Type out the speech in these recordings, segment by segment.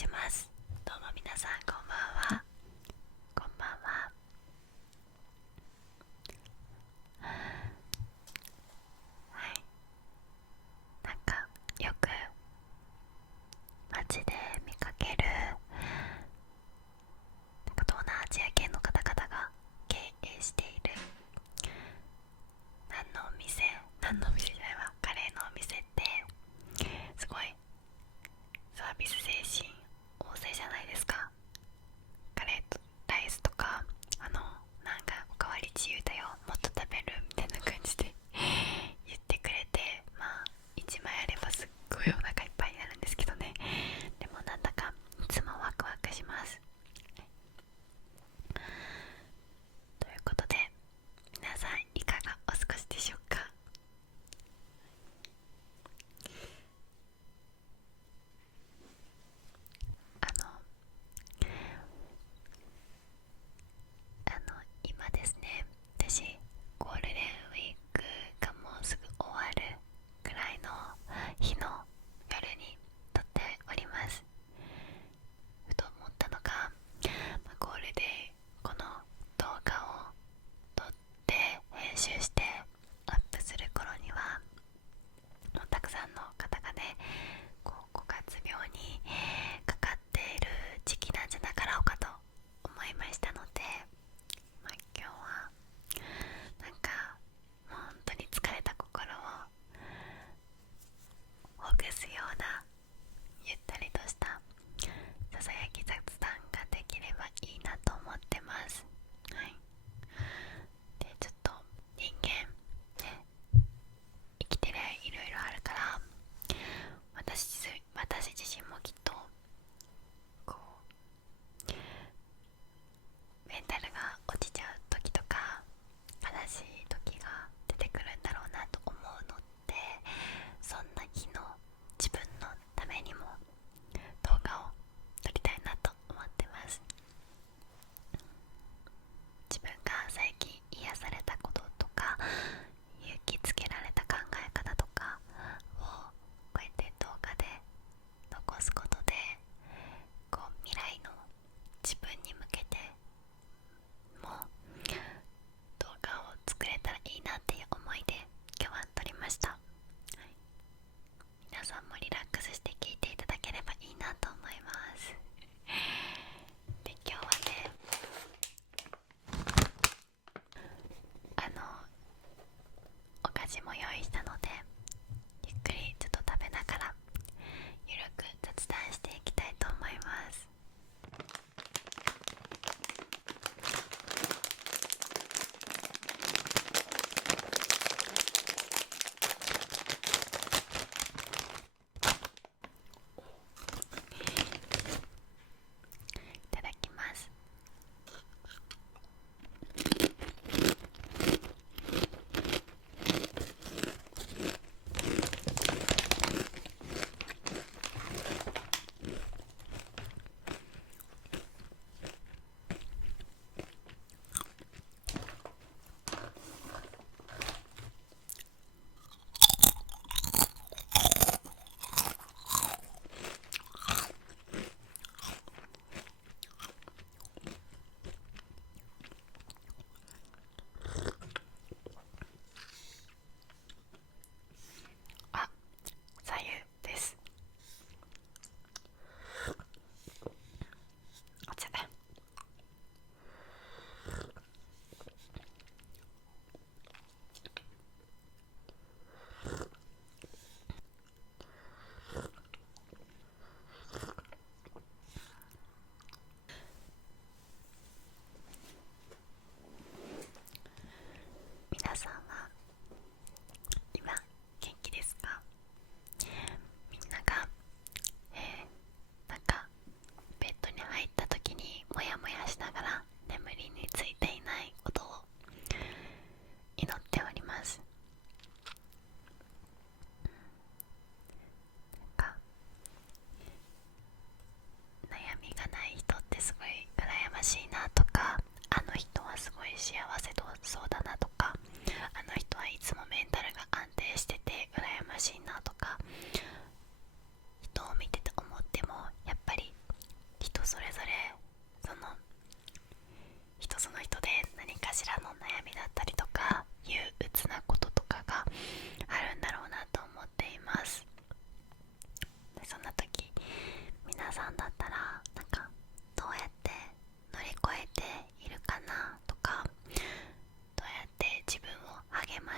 します。どうも皆さんこんばんは。こんばんは。はい。なんかよく街で見かける東南アジア系の方々が経営している何のお店じゃないわ、カレーのお店ってすごいサービス精神旺盛じゃないですか。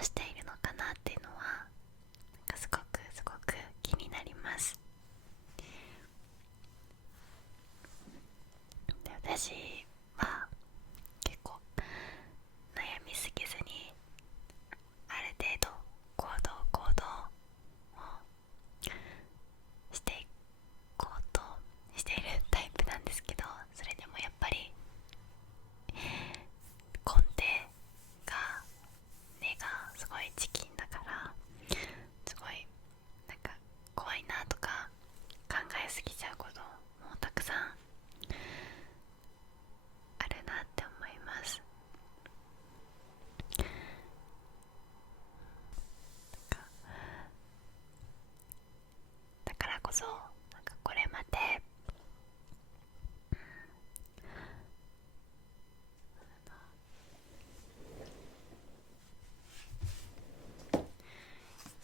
しているのかなっていうのはすごく気になります。で、私は結構悩みすぎずにある程度行動をしていこうとしているタイプなんですけど、それでもやっぱり根底が根がすごいチキンだから、すごいなんか怖いなとか考えすぎちゃうこともたくさんあるなって思います。だからこそこれまで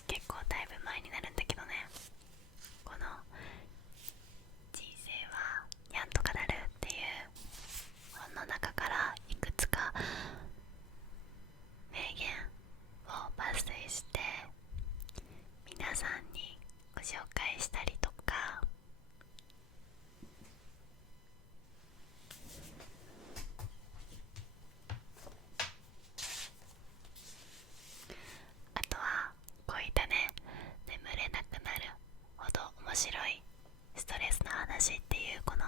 結構だいぶ前になるんだけどね、この人生はにゃんとかなるっていう本の中からいくつか名言を抜粋して皆さんにご紹介したりとか、あとはこういったね、眠れなくなるほど面白いストレスの話っていうこの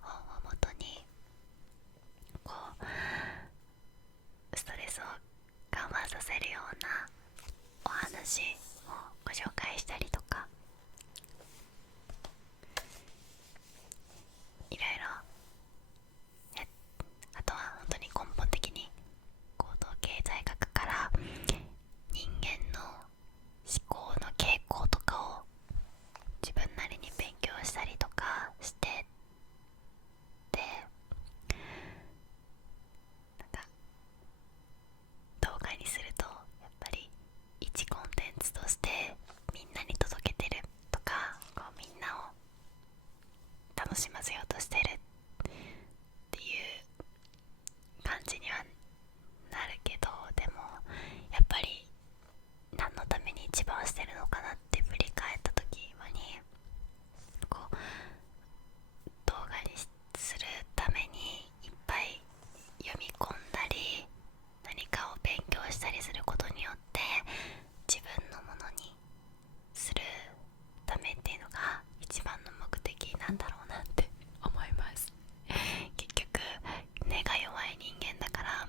本をもとに、こうストレスを緩和させるようなお話をご紹介したりとか、いろいろあとは本当に根本的に行動経済学から人間の思考の傾向とかを自分なりに勉強したりとかして、で動画にするとやっぱり一コンテンツとしてみんなに届けてるとか、こうみんなを楽しませようとしてるっていう感じにはなるけど、でもやっぱり何のために一番してるのかなって振り返った時にこう動画にするためにいっぱい読み込んだり何かを勉強したりすることによって自分のものにするためっていうのが一番の目的なんだろうなって思います。結局根が弱い人間だから、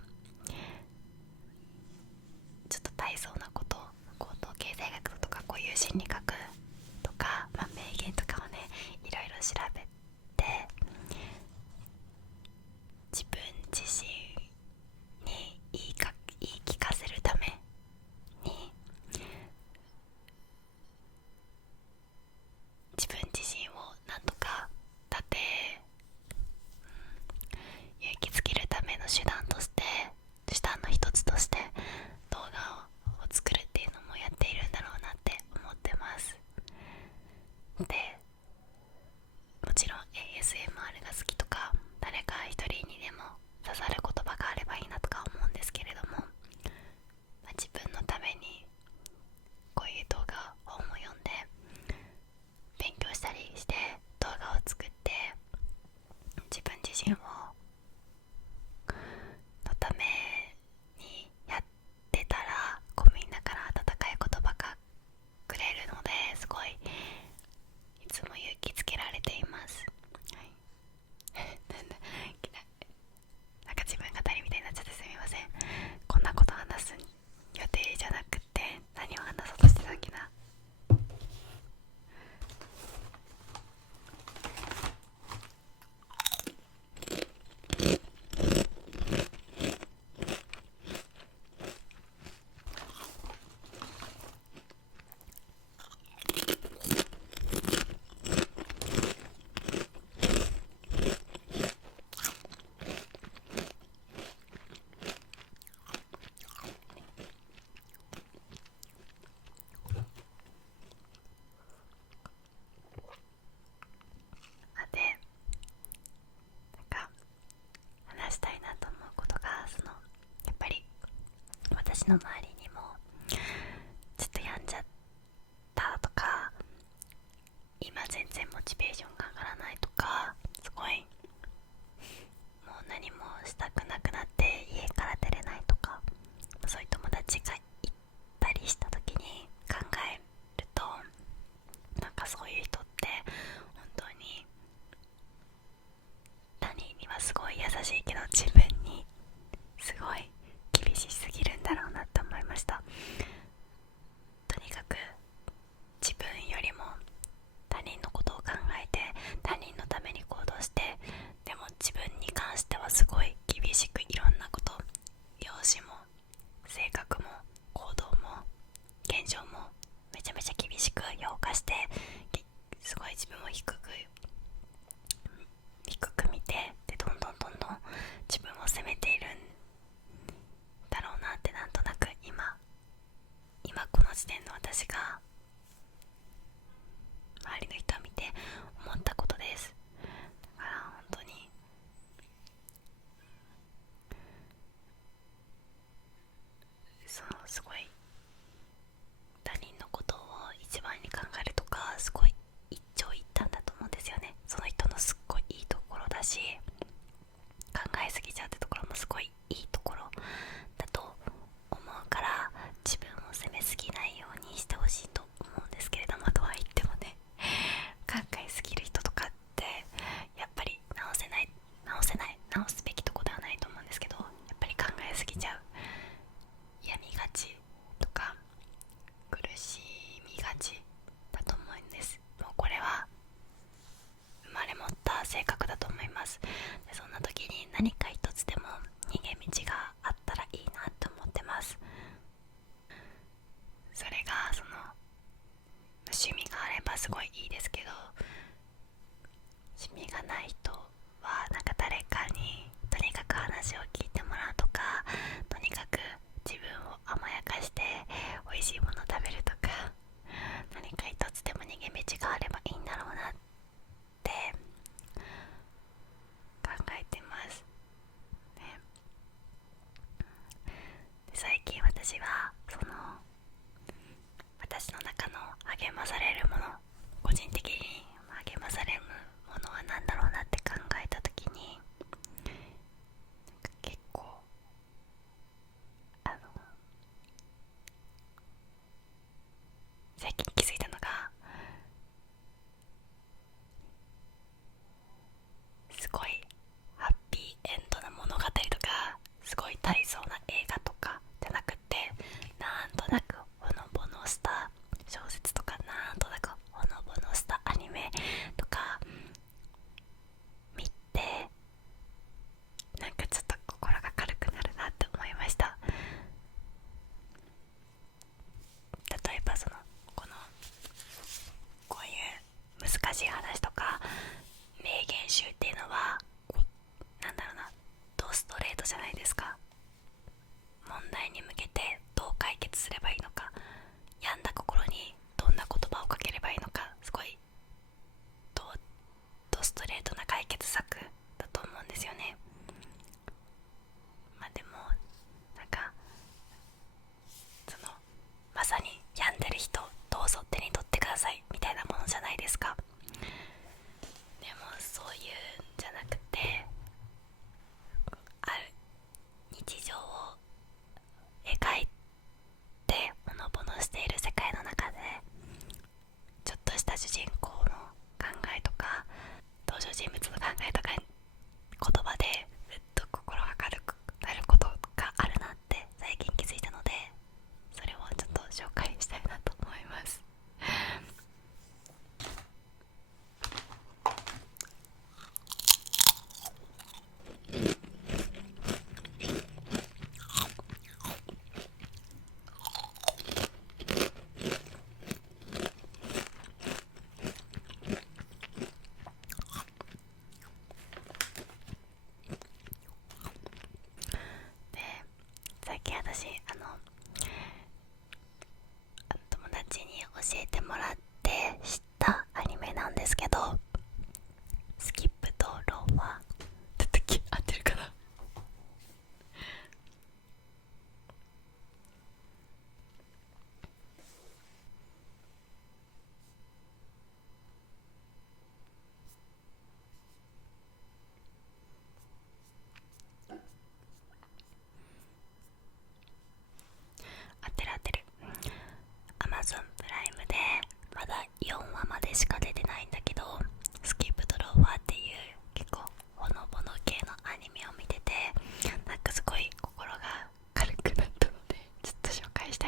ちょっと大層なこと、行動経済学とかこういう心理学とか、名言とかをねいろいろ調べて、自分自身に言い聞かせるために自分自身をなんとか立て、勇気づけるための手段の一つとして動画を作るっていうのもやっているんだろうなって思ってます。で、もちろん ASMR が好きとか誰か一人にでも刺さる言葉があればいいなとか思うんですけれども、自分のためにこういう動画本を読んで勉強したりして動画を作って、自分自身のためにやってたらみんなから温かい言葉がくれるので、すごいいつも勇気づけられています。はい、なんか自分語りみたいになっちゃってすみません。こんなこと話す予定じゃなくて何を話そうとしてたっけな。で、なんか話したいなと思うことが、やっぱり私の周りにもチベーションが上がらないとか、すごいもう何もしたくなくなって家から出れないとか、そういう友達がいたりした時に考えると、なんかそういう人って本当に他人にはすごい優しいけど自分にすごい厳しすぎるんだろうなって思いました。とにかく自分よりも他人のことを考えて他人のために行動して、でも自分に関してはすごい厳しくいろんなこと、容姿も性格も行動も現状もめちゃめちゃ厳しく評価して、すごい自分を低く見て、でどんどん自分を責めているんだろうなって、なんとなく今この時点の私が周りの人を見て思ったことです。だから本当にすごい他人のことを一番に考えるとか、すごい一長一短だと思うんですよね。その人のすっごいいいところだし、考えすぎちゃうってところもすごいいいところだと思うから、自分を責めすぎないようにしてほしいと思うんですけれども、とは言ってもね、考えすぎる人とかってやっぱり直すべきとこではないと思うんですけど、やっぱり考えすぎちゃう、病みがちとか苦しみがちだと思うんです。もうこれは生まれ持った性格だと思います。でそんな時に何か一つでも逃げ道があったらいいなと思ってます。それが趣味があればすごいいいですけど、趣味がない人はなんか誰かにとにかく話を聞いてもらうとか、とにかく自分を甘やかして美味しいものを食べるとか、何か一つでも逃げ道があればいいんだろうなって考えてますね。で最近私は私の中の励まされるもの、個人的に励まされるものは何だろうなって考えた時に、結構最近気づいたのが、すごいハッピーエンドな物語とか、すごい大層な映画とかじゃなくて、なんとなくほのぼのした小説とか、なんとなくほ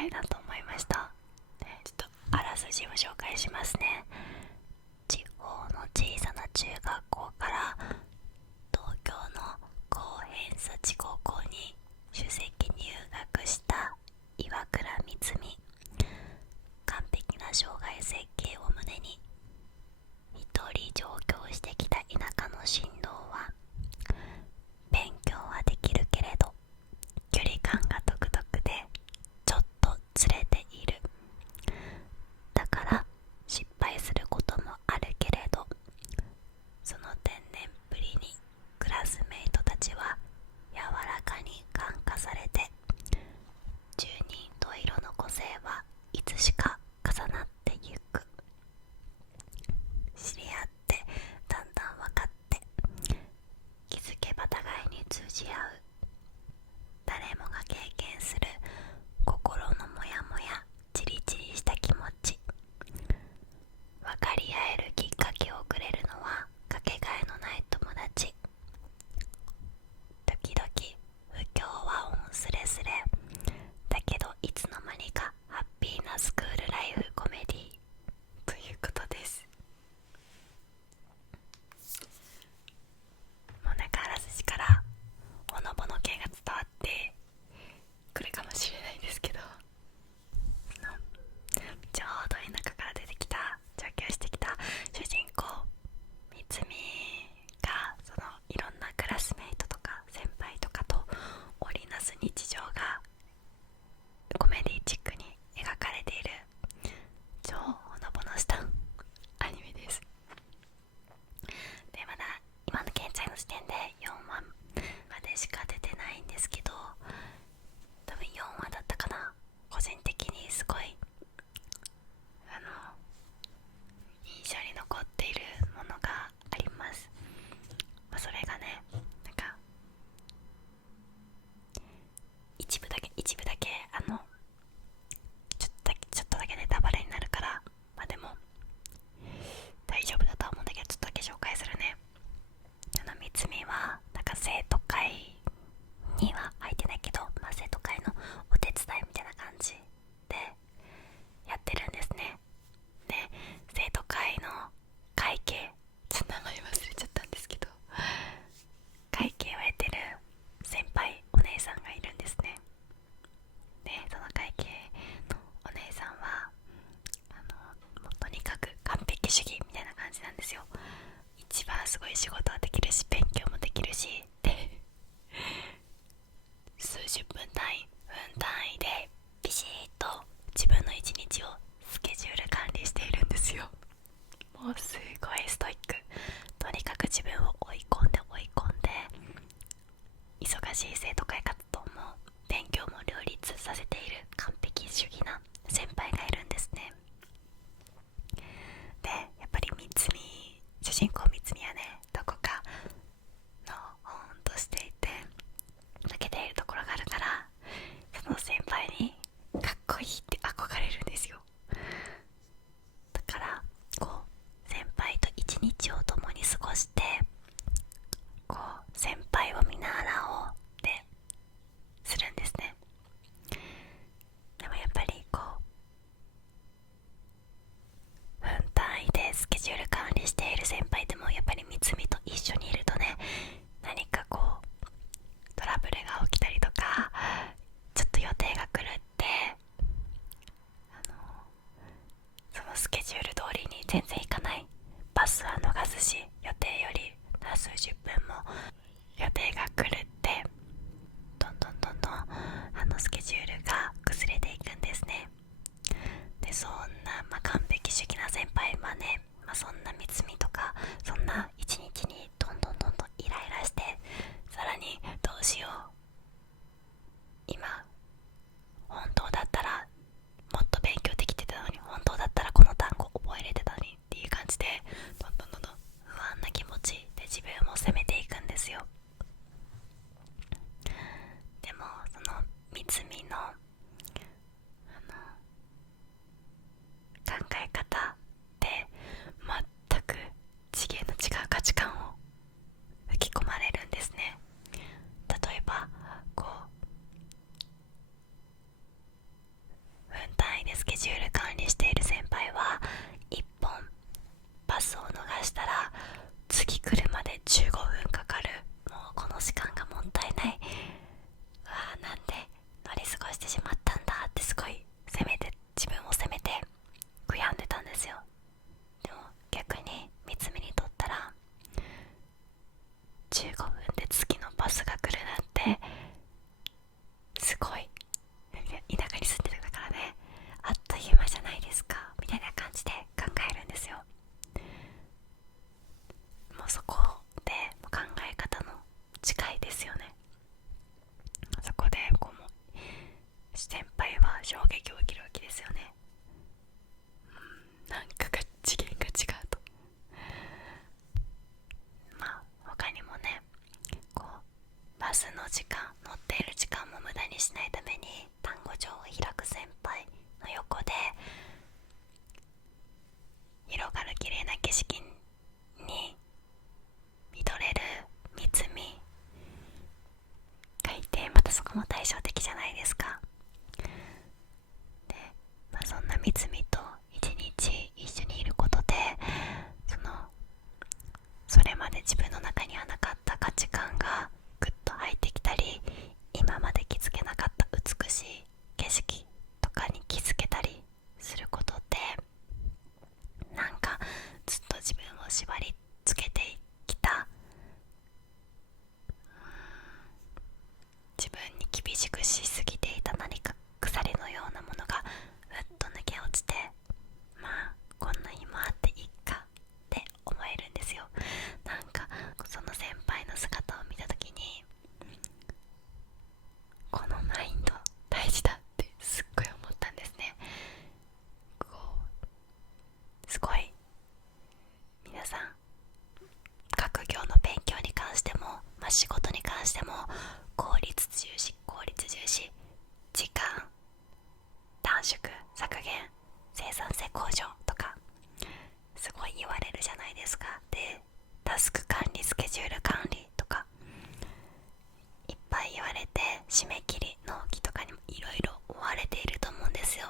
いなと思いました。ちょっとあらすじを紹介しますね。地方の小さな中学校から東京の高偏差値高校に首席入学した岩倉光美。完璧な生涯設計を胸に一人上京してきた田舎の進藤は、勉強はできるけれど距離感が独特でちょっとずれている。だから失敗することもあるけれど、その天然っぷりにクラスメイトたちは柔らかに感化されて、十人十色の個性はいつしか重なってゆく。知り合ってだんだん分かって、気づけば互いに通じ合う。誰もが経験する心のモヤモヤチリチリした気持ち。分かり合えるきっかけをくれるのはかけがえのない友達。時々不協和音スレスレだけどいつの間にかハッピーなスクール縮削減生産性向上とかすごい言われるじゃないですか。でタスク管理スケジュール管理とかいっぱい言われて、締め切り納期とかにもいろいろ追われていると思うんですよ。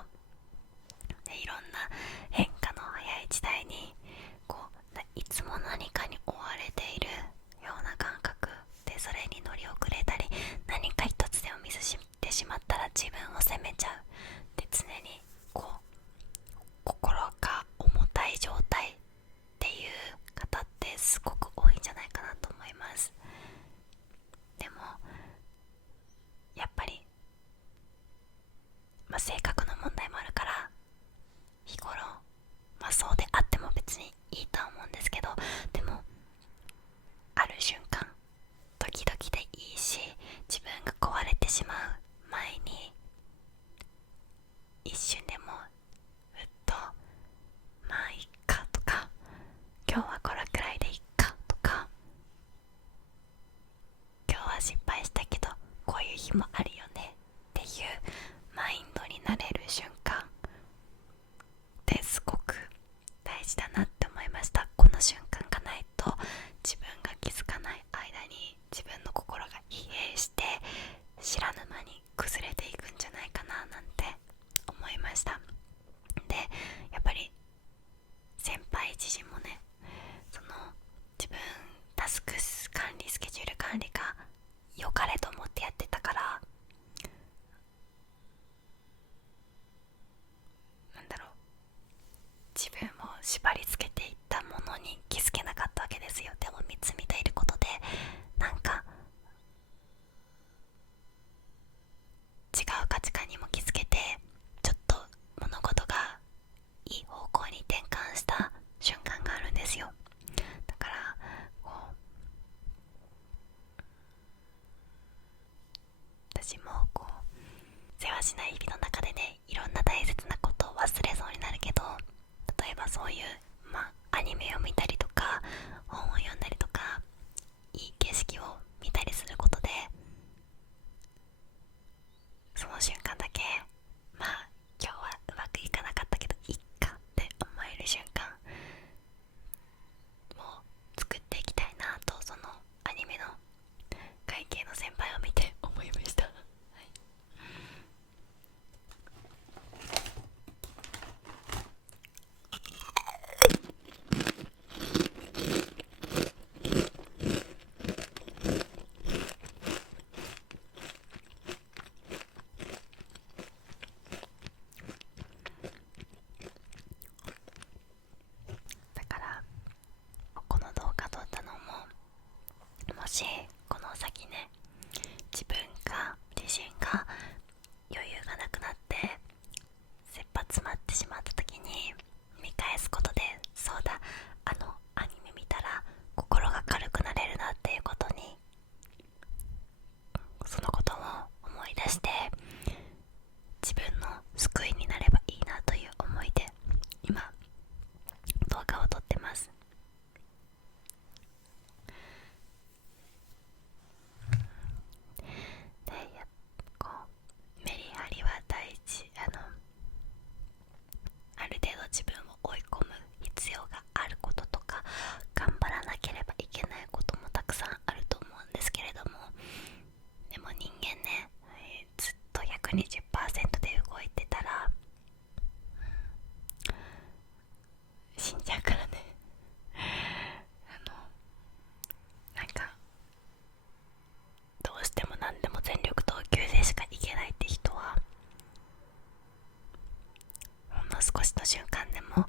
でいろんな変化の早い時代にいつも何かに追われているような感覚で、それに乗り遅れたり何か一つでもミスしてしまったら自分を責めちゃう。で常に心が重たい状態っていう方ってすごく多いんじゃないかなと思います。でもやっぱり、性格の問題もあるから日頃、そうであっても別にいいとは思うんですけど、でもある瞬間時々でいいし、自分が壊れてしまう前に一瞬でもふっといっかとか、今日はこれくらいでいっかとか、今日は失敗したけどこういう日もあるよねっていうマインドになれる瞬間ってすごく大事だなって思いました。この瞬間がないと自分が気づかない間に自分の心が疲弊して知らぬ間に崩れていくんじゃないかななんて思いました。でやっぱり先輩自身もね、自分タスク管理スケジュール管理が良かれと思ってやってたから、自分を縛り付けていったものに気づけなかったわけですよ。でも見つめていることでなんか違う価値観にも気づけて、ちょっと物事がいい方向に転換した瞬間があるんですよ。だから私もせわしない日々の中でね、いろんな大切なことを忘れそうになるけど、例えばそういうアニメを見たりとか本を読んだりとかいい景色を見たりすることで、その瞬間だけ今日はうまくいかなかったけどいっかって思える瞬間を作っていきたいなと、そのアニメの会計の先輩を見て思いました。だからこの動画撮ったのも、もしこの先ね、自分自身が余裕がなくなって切羽詰まってしまった時に見返すことで、そうだ、あのアニメ見たら心が軽くなれるなっていうことに、そのことを思い出して自分の救いになればいいなという思いで今動画を撮ってます。でメリハリは大事。ある程度自分を追い込む必要があることとか、頑張らなければいけないこともたくさんあると思うんですけれども、でも人間ね、ずっと 120% で動いてたら死んじゃうからね。なんかどうしても何でも全力投球でしかいけないって人は、ほんの少しの瞬間でも